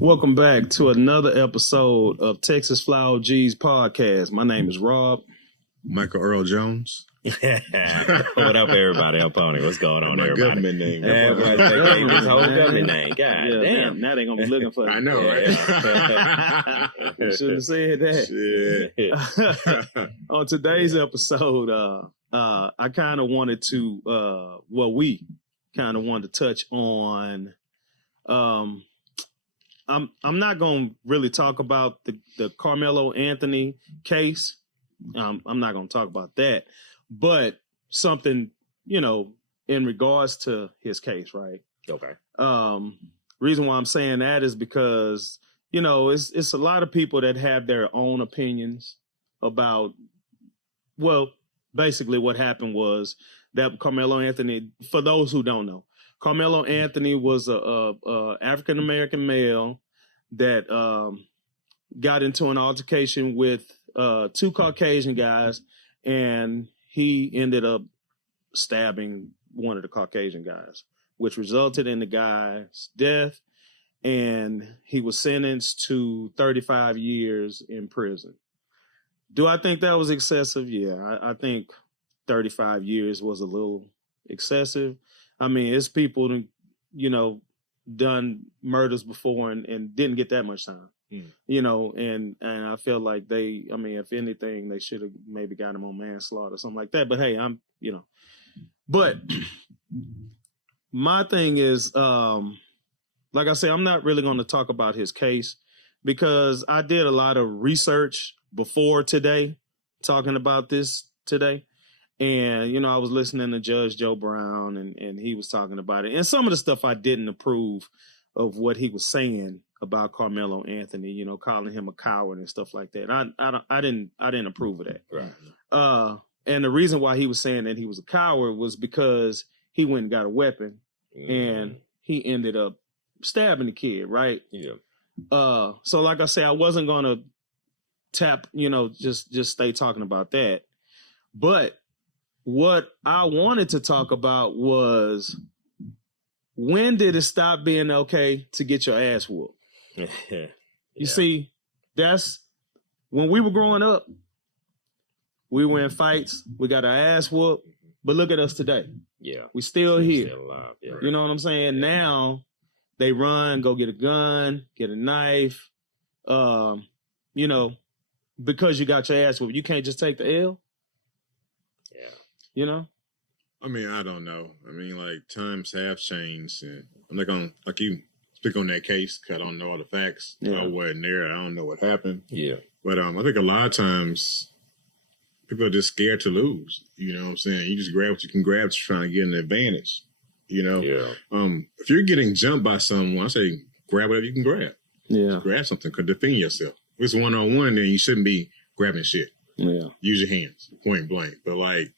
Welcome back to another episode of Texas Fly OGs Podcast. My name is Rob. Michael Earl Jones. What up, everybody? I'm Pony. What's going on, my everybody? Government name. Everybody his whole government name. God damn. Now they're going to be looking for it. I know, right? You should have said that. Yeah. On today's episode, I kind of wanted to, we kind of wanted to touch on, I'm not going to really talk about the Carmelo Anthony case. I'm not going to talk about that, but something, in regards to his case, right? Okay. Reason why I'm saying that is because, it's a lot of people that have their own opinions about, basically what happened was that Carmelo Anthony, for those who don't know, Carmelo Anthony was a African-American male that got into an altercation with two Caucasian guys, and he ended up stabbing one of the Caucasian guys, which resulted in the guy's death, and he was sentenced to 35 years in prison. Do I think that was excessive? Yeah, I think 35 years was a little excessive. I mean, it's people that, done murders before and didn't get that much time. And I feel like if anything, they should have maybe got him on manslaughter or something like that. But hey, but my thing is, like I say, I'm not really going to talk about his case because I did a lot of research before today, talking about this today. And, I was listening to Judge Joe Brown and he was talking about it. And some of the stuff I didn't approve of what he was saying about Carmelo Anthony, calling him a coward and stuff like that. I didn't approve of that. Right. And the reason why he was saying that he was a coward was because he went and got a weapon and he ended up stabbing the kid, right? Yeah. So like I say, I wasn't gonna tap, just stay talking about that. But what I wanted to talk about was, when did it stop being okay to get your ass whooped? Yeah. You see, that's when we were growing up, we were in fights, we got our ass whooped, but look at us today. Yeah. We still here. Still alive. Yeah. You know what I'm saying? Yeah. Now they run, go get a gun, get a knife, because you got your ass whooped. You can't just take the L. I mean, I don't know. I mean, like, times have changed, and I'm not going to, like you, speak on that case because I don't know all the facts. Yeah. I wasn't there. I don't know what happened. Yeah. But I think a lot of times people are just scared to lose. You know what I'm saying? You just grab what you can grab to try to get an advantage. Yeah. If you're getting jumped by someone, I say grab whatever you can grab. Yeah. Grab something. Could defend yourself. If it's one-on-one, then you shouldn't be grabbing shit. Yeah. Use your hands, point blank. But like,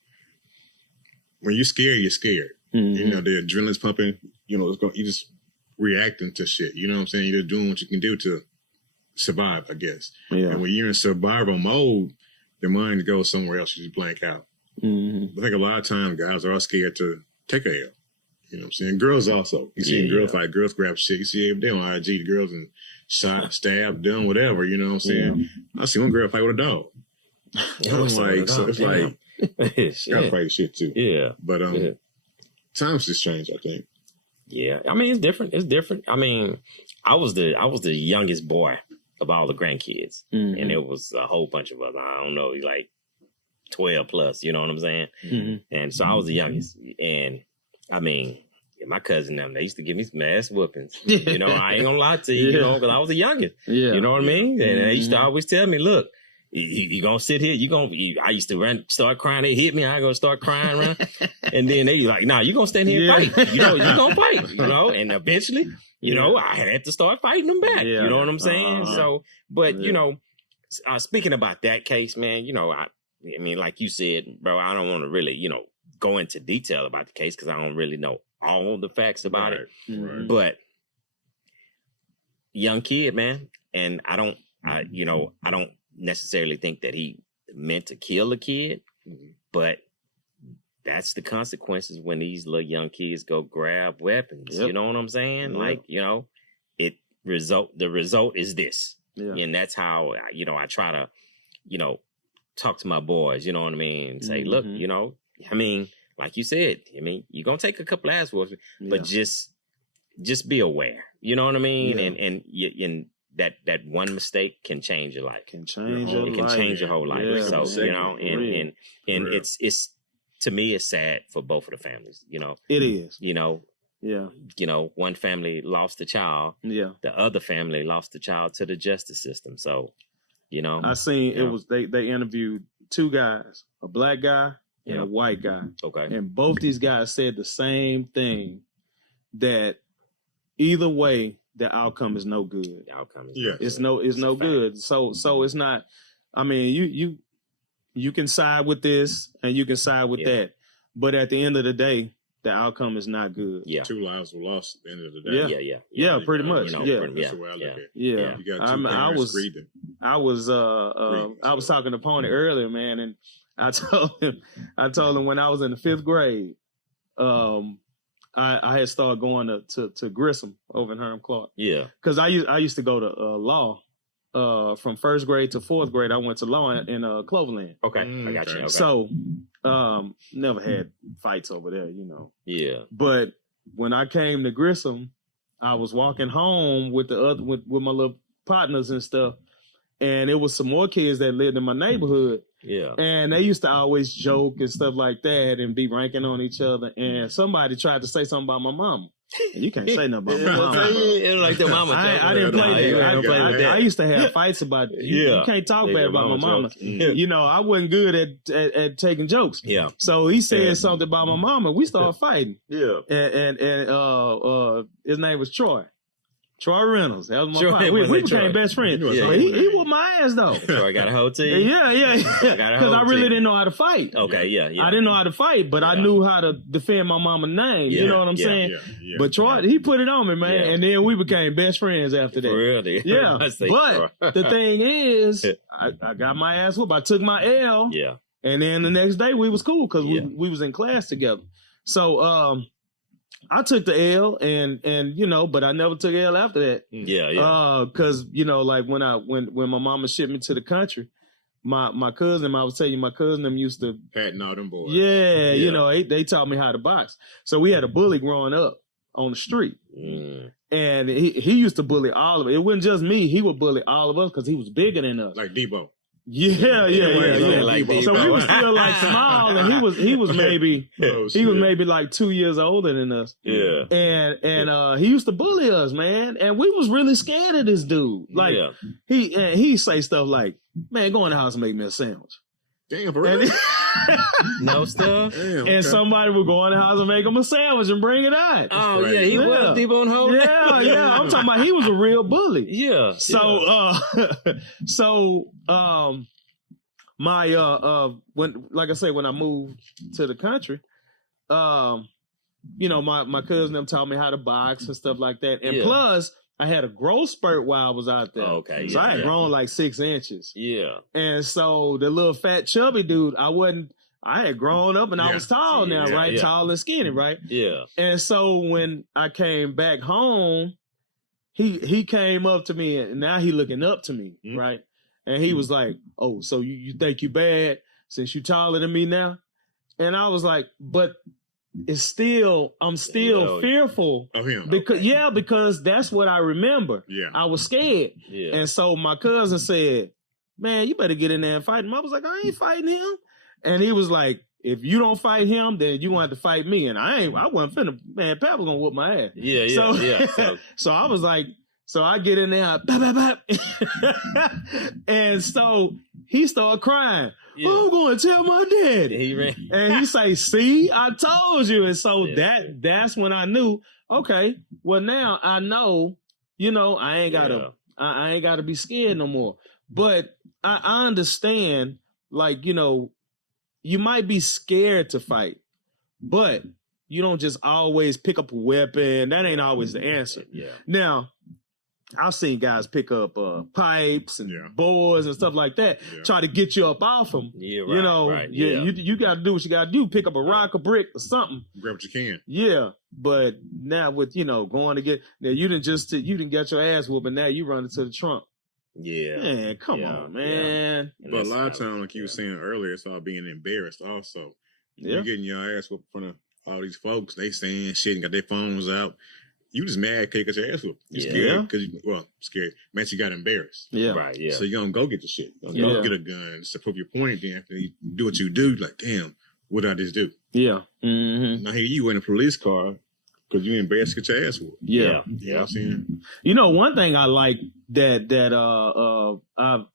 when you're scared, you're scared. Mm-hmm. The adrenaline's pumping. You just reacting to shit. You know what I'm saying? You're just doing what you can do to survive, I guess. Yeah. And when you're in survival mode, your mind goes somewhere else. You just blank out. Mm-hmm. I think a lot of times guys are scared to take a L. You know what I'm saying? Girls also. You see girls fight. Girls grab shit. You see every day on IG, the girls and shot, stabbed, done whatever. You know what I'm saying? Yeah. I see one girl fight with a dog. It's like, gotta fight shit too. Yeah. But times just changed, I think. Yeah. I mean, it's different. It's different. I mean, I was the youngest boy of all the grandkids. Mm-hmm. And it was a whole bunch of us. I don't know, like 12 plus, you know what I'm saying? Mm-hmm. And so I was the youngest. And I mean, my cousin them, they used to give me some ass whoopings. I ain't gonna lie to you, because I was the youngest. Yeah. You know what I mean? And they used to always tell me, look, you gonna sit here, I used to start crying, they hit me, I gonna start crying around. And then they like, nah, you gonna stand here and fight. You gonna fight, and eventually, I had to start fighting them back. Yeah. You know what I'm saying? So, but speaking about that case, man, I mean, like you said, bro, I don't want to really, go into detail about the case because I don't really know all the facts about it. Right. But young kid, man, and I don't necessarily think that he meant to kill a kid, but that's the consequences when these little young kids go grab weapons. Yep. You know what I'm saying? Yep. Like, the result is this. Yeah. And that's how, I try to, talk to my boys, you know what I mean? Say, look, like you said, you're going to take a couple ass whoopings, but just be aware, you know what I mean? Yeah. And that one mistake can change your life. It can change your whole life. Yeah. So, and it's, to me, it's sad for both of the families, It is. One family lost a child. Yeah. The other family lost the child to the justice system. So, I seen it was they interviewed two guys, a black guy and a white guy. Okay. And both these guys said the same thing, that either way the outcome is no good. The outcome is it's no good. So it's not, I mean, you can side with this and you can side with that. But at the end of the day, the outcome is not good. Yeah. 2 lives were lost at the end of the day. Yeah, pretty much. That's the way I look at it. Yeah. You got two parents grieving. I was talking to Pony earlier, man, and I told him when I was in the 5th grade, I had started going to Grissom over in Herm Clark. Yeah. Because I used to go to law. From 1st grade to 4th grade, I went to law in Cloverland. Okay, I got you. Okay. So, never had fights over there, Yeah. But when I came to Grissom, I was walking home with with my little partners and stuff, and it was some more kids that lived in my neighborhood. Yeah. And they used to always joke and stuff like that and be ranking on each other. And somebody tried to say something about my mama. And you can't say nothing about my mama. It was like the mama. I didn't play that. I used to have fights about you can't talk bad about my mama. I wasn't good at taking jokes. Yeah. So he said something about my mama. We started fighting. Yeah. And his name was Troy. Troy Reynolds. That was my partner. We became best friends. Yeah, but he whooped my ass though. Troy got a hold to you? Yeah. Because I really didn't know how to fight. Okay, yeah. I didn't know how to fight, but I knew how to defend my mama's name. You know what I'm saying? Yeah. But Troy, he put it on me, man. And then we became best friends after that. Really? Yeah. But the thing is, I got my ass whooped. I took my L. Yeah. And then the next day we was cool because we was in class together. So I took the L and but I never took L after that. Yeah. Because like when my mama shipped me to the country, my cousin, I was telling you, my cousin them used to patting all them boys. Yeah. They taught me how to box. So we had a bully growing up on the street, and he used to bully all of it. It wasn't just me; he would bully all of us because he was bigger than us. Like Debo. Yeah. Like so we were still like small, and he was maybe maybe like 2 years older than us. Yeah. And he used to bully us, man, and we was really scared of this dude. Like he say stuff like, "Man, go in the house and make me a sandwich." Damn, for real? No stuff. And somebody would go in the house and make him a sandwich and bring it out. Oh yeah, he was deep on hold. Yeah. I'm talking about he was a real bully. Yeah. So my when like I say, when I moved to the country, my cousin them taught me how to box and stuff like that. And plus I had a growth spurt while I was out there. Okay. So I had grown like 6 inches. Yeah. And so the little fat chubby dude, I had grown up and I was tall now, right? Tall and skinny, right? Yeah. And so when I came back home, he came up to me and now he looking up to me, right? And he was like, "Oh, so you think you bad since you taller than me now?" And I was like, "But I'm still fearful of him because that's what I remember. Yeah, I was scared. Yeah, and so my cousin said, "Man, you better get in there and fight him." I was like, "I ain't fighting him," and he was like, "If you don't fight him, then you gonna have to fight me." And I wasn't finna. Man, Pat was gonna whoop my ass. Yeah. So I was like, so I get in there, and so he started crying. Yeah. I'm going to tell my daddy. And he say, "See, I told you." And so that's when I knew, okay, well now I know, I ain't gotta be scared no more. But I understand, like, you might be scared to fight, but you don't just always pick up a weapon. That ain't always the answer. Yeah. Now, I've seen guys pick up pipes and boards and stuff like that, try to get you up off them. Yeah, right. You got to do what you got to do. Pick up a rock, a brick, or something. Grab what you can. Yeah, But now with, going to get, now you didn't get your ass whooped, and now you run into the trunk. Yeah. Man, come on, man. Yeah. But a lot of times, like you were saying earlier, it's all being embarrassed also. Yeah. You're getting your ass whooped in front of all these folks. They saying shit and got their phones out. You just mad because you got your ass whooped. You're scared because, scared. Man, you got embarrassed. Yeah. Right, yeah. So you're going to go get the shit. You're going to go get a gun just to prove your point. Then after you do what you do, like, damn, what did I just do? Yeah. Mm-hmm. Now here you in a police car because you embarrassed to get your ass whooped. Yeah. You know what I'm saying? One thing I like that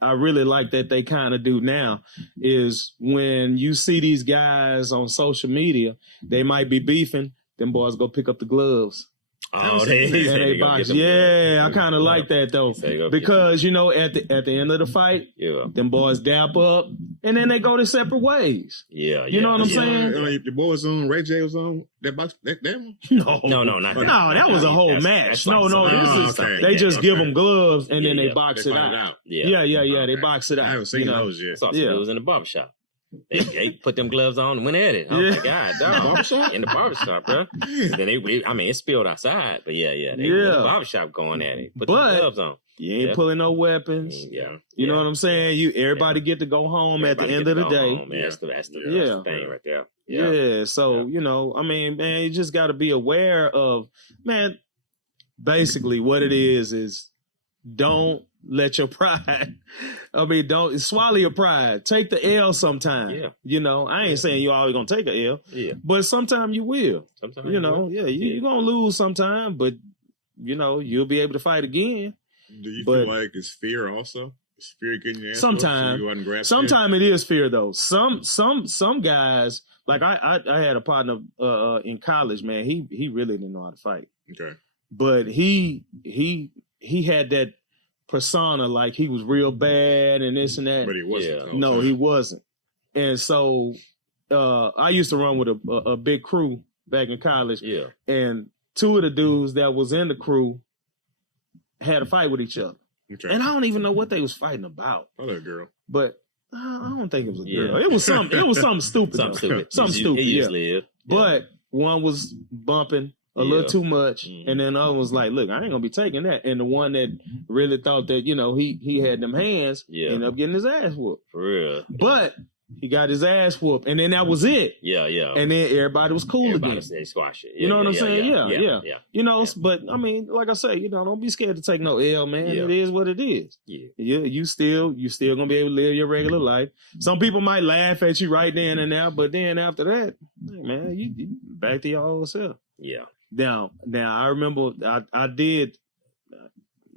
I really like that they kind of do now is when you see these guys on social media, they might be beefing, them boys go pick up the gloves. Oh, they box. Yeah, I kind of like that though, because at the end of the fight, them boys dap up, and then they go their separate ways. Yeah, you know what I'm saying? The boys on Ray J was on that box. That one? No, not that. No, that was a whole match. They just give them gloves and then they box it out. Yeah, they box it out. I haven't seen those yet. It was in the barbershop. They put them gloves on and went at it. I was like, God, dog. In the barbershop, bro. Then it spilled outside, but they in the barbershop going at it. Put the gloves on. You ain't pulling no weapons. You know what I'm saying? Everybody get to go home at the end of the day. That's the thing right there. Yeah. So, man, you just got to be aware of, man, basically what it is don't let your pride, don't swallow your pride. Take the L sometime. Yeah. I ain't saying you always going to take a L. Yeah. But sometime you will. Sometimes you're going to lose sometime, but, you'll be able to fight again. Do you feel like it's fear also? Is fear getting your ass? Sometimes it is fear though. Some guys, like I had a partner in college, man. He really didn't know how to fight. Okay. But he had that persona like he was real bad and this and that. But he wasn't. No, he wasn't. And so I used to run with a big crew back in college. Yeah. And two of the dudes that was in the crew had a fight with each other. Okay. And I don't even know what they was fighting about. Probably a girl. But I don't think it was a girl. It was something stupid. Something stupid. Yeah. But one was bumping a little too much, and then the other was like, "Look, I ain't gonna be taking that." And the one that really thought that he had them hands, ended up getting his ass whooped. For real. But he got his ass whooped, and then that was it. Yeah. And then everybody was cool again. They squashed it. You know what I'm saying? Yeah. But I mean, like I say, don't be scared to take no L, man. It is what it is. Yeah. You still gonna be able to live your regular life. Some people might laugh at you right then and there, but then after that, man, you back to your old self. Yeah. Now I remember I did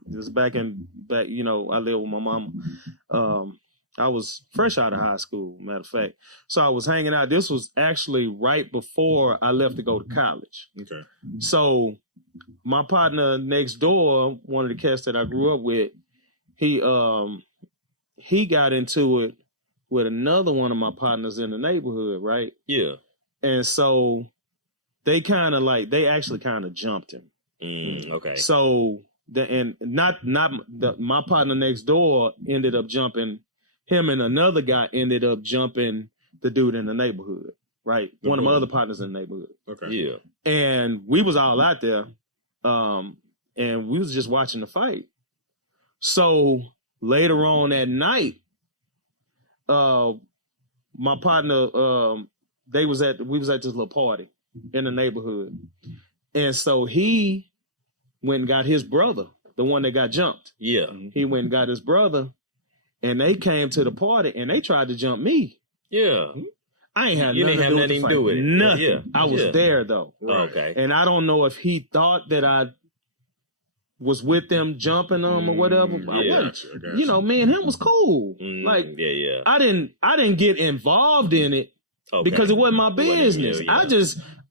this back. I lived with my mama. I was fresh out of high school, matter of fact. So I was hanging out. This was actually right before I left to go to college. Okay. So my partner next door, one of the cats that I grew up with, he got into it with another one of my partners in the neighborhood, right? Yeah. And so they actually kind of jumped him. Okay. So my partner next door ended up jumping him, and another guy ended up jumping the dude in the neighborhood, right? One of my other partners in the neighborhood. Okay. Yeah. And we was all out there, and we was just watching the fight. So later on that night, my partner, we was at this little party in the neighborhood. And so he went and got his brother, the one that got jumped. Yeah. He went and got his brother. And they came to the party and they tried to jump me. Yeah. I ain't had nothing to do with it. Nothing. Yeah. I was there though. Right. Okay. And I don't know if he thought that I was with them jumping them or whatever. But I wasn't. Me and him was cool. I didn't get involved in it because it wasn't my business.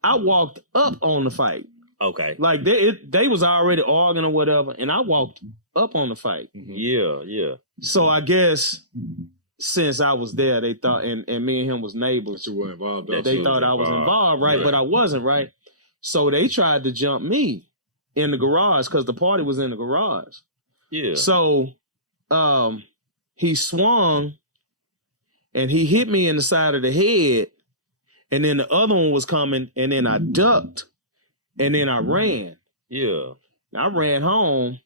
I walked up on the fight. Okay. Like they was already arguing or whatever, and I walked up on the fight. Mm-hmm. Yeah. So I guess since I was there, they thought, and me and him was neighbors. You were involved. They thought I was involved, right? Yeah. But I wasn't, right? So they tried to jump me in the garage because the party was in the garage. Yeah. So he swung and he hit me in the side of the head, and then the other one was coming, and then I ducked. And then I ran. Yeah. I ran home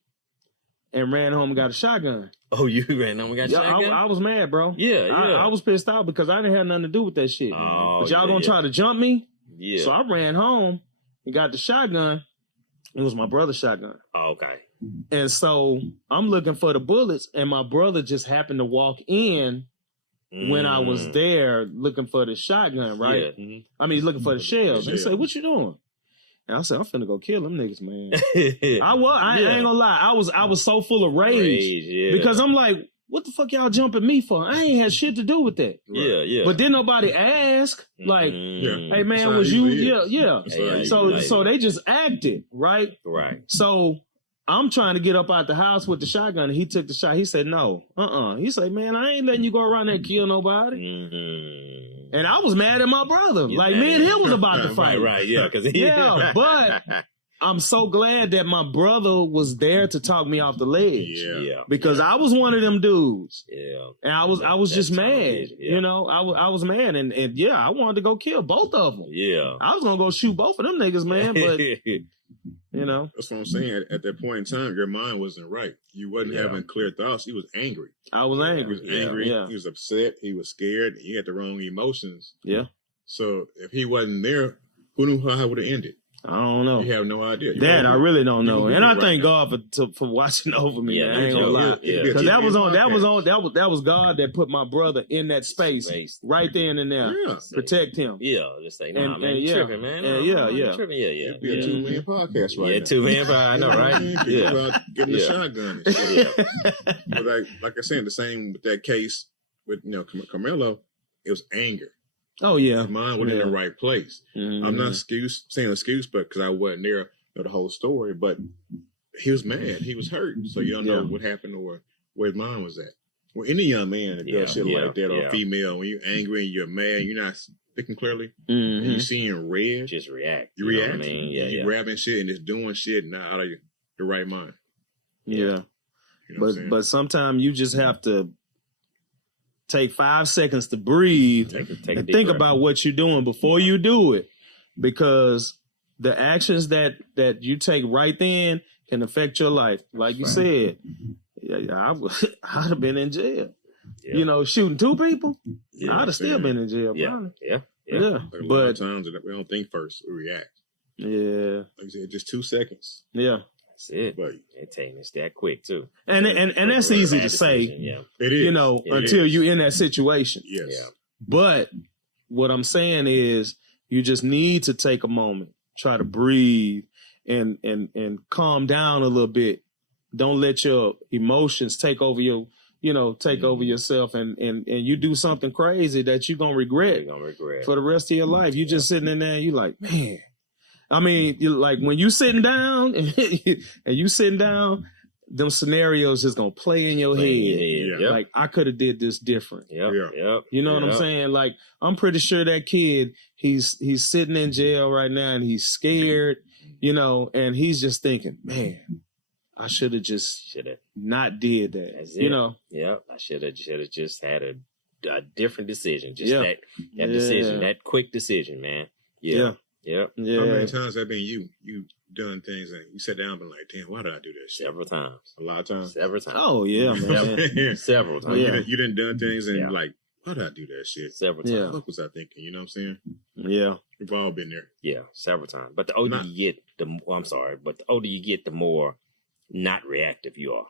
and got a shotgun. Oh, you ran home and got a shotgun? I was mad, bro. Yeah, yeah. I was pissed out because I didn't have nothing to do with that shit. Oh, but y'all gonna try to jump me? Yeah. So I ran home and got the shotgun. It was my brother's shotgun. Oh, okay. And so I'm looking for the bullets, and my brother just happened to walk in when I was there looking for the shotgun, right? Yeah. Mm-hmm. I mean, looking for the shells. And he said, "What you doing?" And I said, "I'm finna go kill them niggas, man." I ain't gonna lie. I was so full of rage because I'm like, what the fuck y'all jumping me for? I ain't had shit to do with that. Yeah, yeah. But then nobody ask, like, hey man, was you? Yeah. So they just acted, right? Right. So I'm trying to get up out the house with the shotgun, and he took the shot. He said, "No, He said, "Man, I ain't letting you go around there and kill nobody." Mm-hmm. And I was mad at my brother. Like, me and him was about to fight. Right, yeah. But I'm so glad that my brother was there to talk me off the ledge. Yeah. Because I was one of them dudes. Yeah. And I was just mad. You know, I was mad. And yeah, I wanted to go kill both of them. Yeah. I was going to go shoot both of them niggas, man. But, you know. That's what I'm saying. At that point in time, your mind wasn't right. You wasn't having clear thoughts. You was angry. I was angry. He was angry. Yeah. He was upset. He was scared. He had the wrong emotions. Yeah. So if he wasn't there, who knew how it would have ended? I don't know. You have no idea. I really don't know. And I thank God for watching over me. Yeah, man. I ain't gonna lie. Because that was God that put my brother in that space right then and there. Yeah. Protect him. Yeah. Just say, nah, man, you tripping, man. Yeah. Tripping. Yeah. Be a 2-man podcast right now. 2-man podcast. I know, right? Yeah. Give him the shotgun and shit. But like I said, the same with that case with, Carmelo, it was anger. Oh yeah, his mind wasn't in the right place. Mm-hmm. I'm not saying excuse, but because I wasn't there, the whole story. But he was mad, he was hurt, so you don't know what happened or where his mind was at. Well, any young man that does shit like that, or a female, when you're angry and you're mad, you're not thinking clearly, and you seeing red, just react. You react. What I mean? You're grabbing shit and just doing shit not out of the right mind. Yeah, but sometimes you just have to take 5 seconds to breathe and think about what you're doing before you do it, because the actions that you take right then can affect your life. Like you said, I'd have been in jail. Yeah. Shooting 2 people, I'd have still been in jail. Yeah. Like a lot of times we don't think first, we react. Yeah, like I said, just 2 seconds. Yeah. That's it. But it's that quick too. And that's easy to say. Yeah. It is. Until you're in that situation. Yes. Yeah. But what I'm saying is you just need to take a moment, try to breathe and calm down a little bit. Don't let your emotions take over your, over yourself and you do something crazy that you're gonna regret for the rest of your life. You just sitting in there and you like, man. I mean, like when you sitting down them scenarios is gonna play in your head. Yep. Like I could have did this different. Yep. You know what I'm saying? Like I'm pretty sure that kid, he's sitting in jail right now and he's scared, and he's just thinking, man, I should have just not did that. That's it. Yeah, I should have just had a different decision. Just that decision, that quick decision, man. Yeah. How many times have been you done things and you sat down and been like, damn, why did I do that shit? Several times. A lot of times? Several times. Oh, yeah, man. Several times. You done done things and like, why did I do that shit? Several times. What was I thinking? You know what I'm saying? Yeah. We've all been there. Yeah, several times. But the older you get, the more not reactive you are.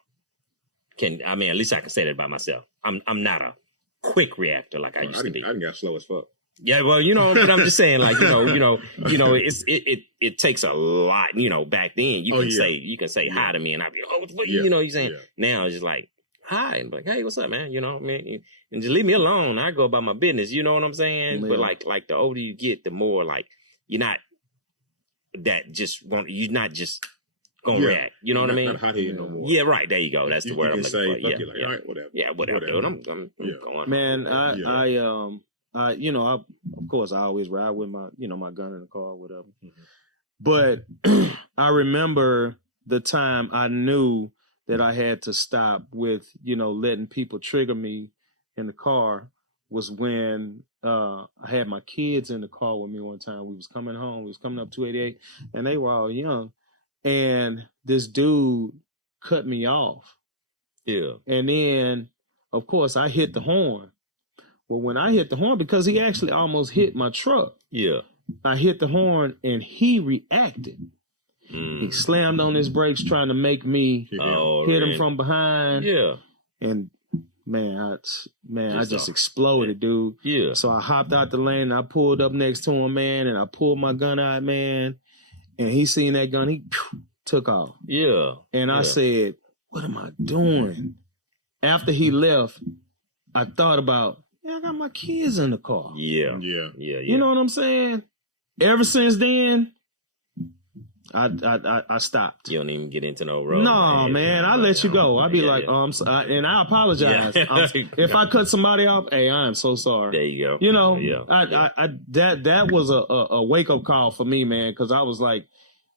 At least I can say that about myself. I'm not a quick reactor like I used to be. I got slow as fuck. Yeah, well, but I'm just saying, like, it takes a lot. Back then you can say hi to me and I'd be, what you saying? Yeah. Now it's just like, hi, and like, hey, what's up, man? And just leave me alone. I go about my business. You know what I'm saying? Yeah. But like the older you get, the more like you're not just gonna react. You know what I mean? Not hot-headed no more. Yeah, right. There you go. That's the word I'm looking for. All right, whatever. Yeah, whatever. Dude. I'm going. Man, of course I always ride with my, my gun in the car or whatever. Mm-hmm. But I remember the time I knew that I had to stop with, letting people trigger me in the car was when I had my kids in the car with me one time. We was coming home. We was coming up 288, and they were all young. And this dude cut me off. Yeah. And then, of course, I hit the horn. Well, when I hit the horn, because he actually almost hit my truck. Yeah. I hit the horn, and he reacted. He slammed on his brakes trying to make me hit him from behind. Yeah. And I just exploded, dude. Yeah. So I hopped out the lane and I pulled up next to him, man, and I pulled my gun out, man. And he seen that gun, he took off. Yeah. And I said, what am I doing? After he left, I thought about, I got my kids in the car. Yeah. You know what I'm saying? Ever since then, I stopped. You don't even get into no road. No, man, I let you go. I'd be like, and I apologize. If I cut somebody off, hey, I am so sorry. There you go. You know, that was a wake up call for me, man, because I was like,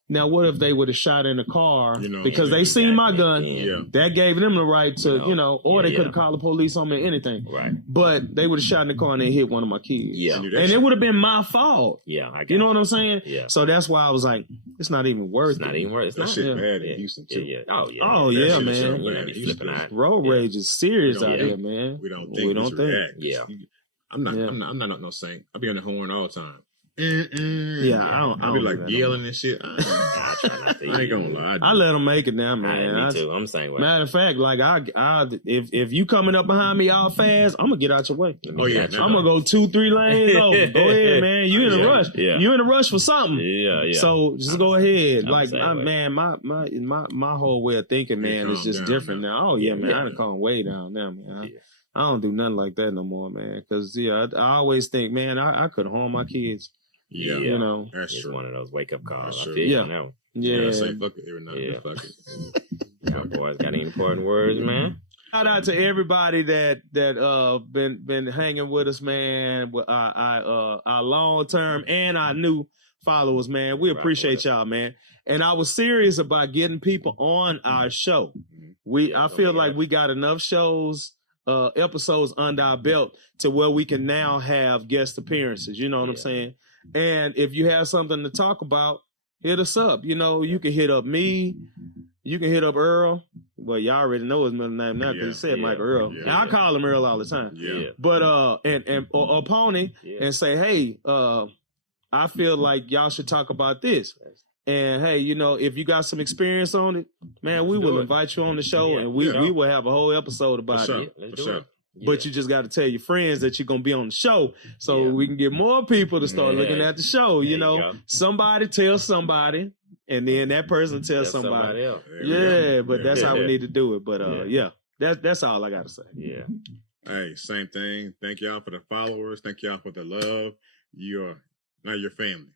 now what if they would have shot in the car because they seen my gun? That gave them the right to, or they could have called the police on me or anything. Right. But they would have shot in the car and they hit one of my kids. Yeah. And it would have been my fault. Yeah, I guess. You know what I'm saying? Yeah. So that's why I was like, it's not even worth it. It's not even worth it. That shit bad in Houston, too. Yeah. Oh, yeah. Oh, yeah, man. You know, be flipping out. Road rage is serious out here, man. We don't think. Yeah. I'm not no saint. I be on the horn all the time. Yeah, I'll be like yelling and shit. I ain't gonna lie. I let them make it now, man. Me too. I'm the same way. Matter of fact, like if you coming up behind me all fast, I'm gonna get out your way. Oh yeah, I'm gonna go 2-3 lanes over. Go ahead, man. You in a rush? Yeah. You in a rush for something? Yeah. So just go ahead. Like, man, my whole way of thinking, man, is just different now. Oh yeah, man. I done calm way down now, man. I don't do nothing like that no more, man. Because I always think, man, I could harm my kids. Yeah, you know, that's it's true. one of those wake up calls. True. I feel you on that one. Yeah, say fuck it every night. Fuck it. Y'all boys got any important words, man? Shout out to everybody that been hanging with us, man. Our long term and our new followers, man. We appreciate y'all, man. And I was serious about getting people on our show. I feel like we got enough shows. Episodes under our belt to where we can now have guest appearances. You know what I'm saying? And if you have something to talk about, hit us up. You know, you can hit up me. You can hit up Earl. Well, y'all already know his middle name now because he said Mike Earl. And I call him Earl all the time. Yeah. But or Pony and say, hey, I feel like y'all should talk about this. And hey, you know, if you got some experience on it, man, we will invite you on the show and we will have a whole episode about it. Let's do it. But you just got to tell your friends that you're going to be on the show so we can get more people to start looking at the show. You know, somebody tells somebody and then that person tells somebody else. But that's how we need to do it. But that's all I got to say. Yeah. Hey, same thing. Thank y'all for the followers. Thank y'all for the love. You're now your family.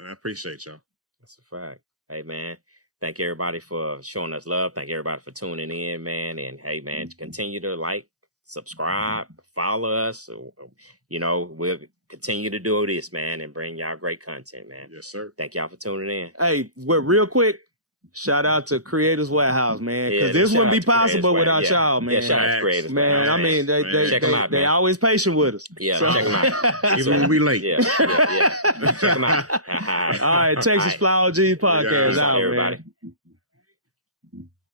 And I appreciate y'all. That's a fact. Hey, man. Thank everybody for showing us love. Thank everybody for tuning in, man. And hey, man, continue to like, subscribe, follow us. You know, we'll continue to do this, man, and bring y'all great content, man. Yes, sir. Thank y'all for tuning in. Hey, well, real quick, shout out to Creators Warehouse, man, because this wouldn't be possible without y'all, man. Yeah, shout out to Creators, man. I mean, they always patient with us. Yeah, check them out. Even when we late. Yeah. Check them out. All right, Texas Fly OGs Podcast out, everybody. Man.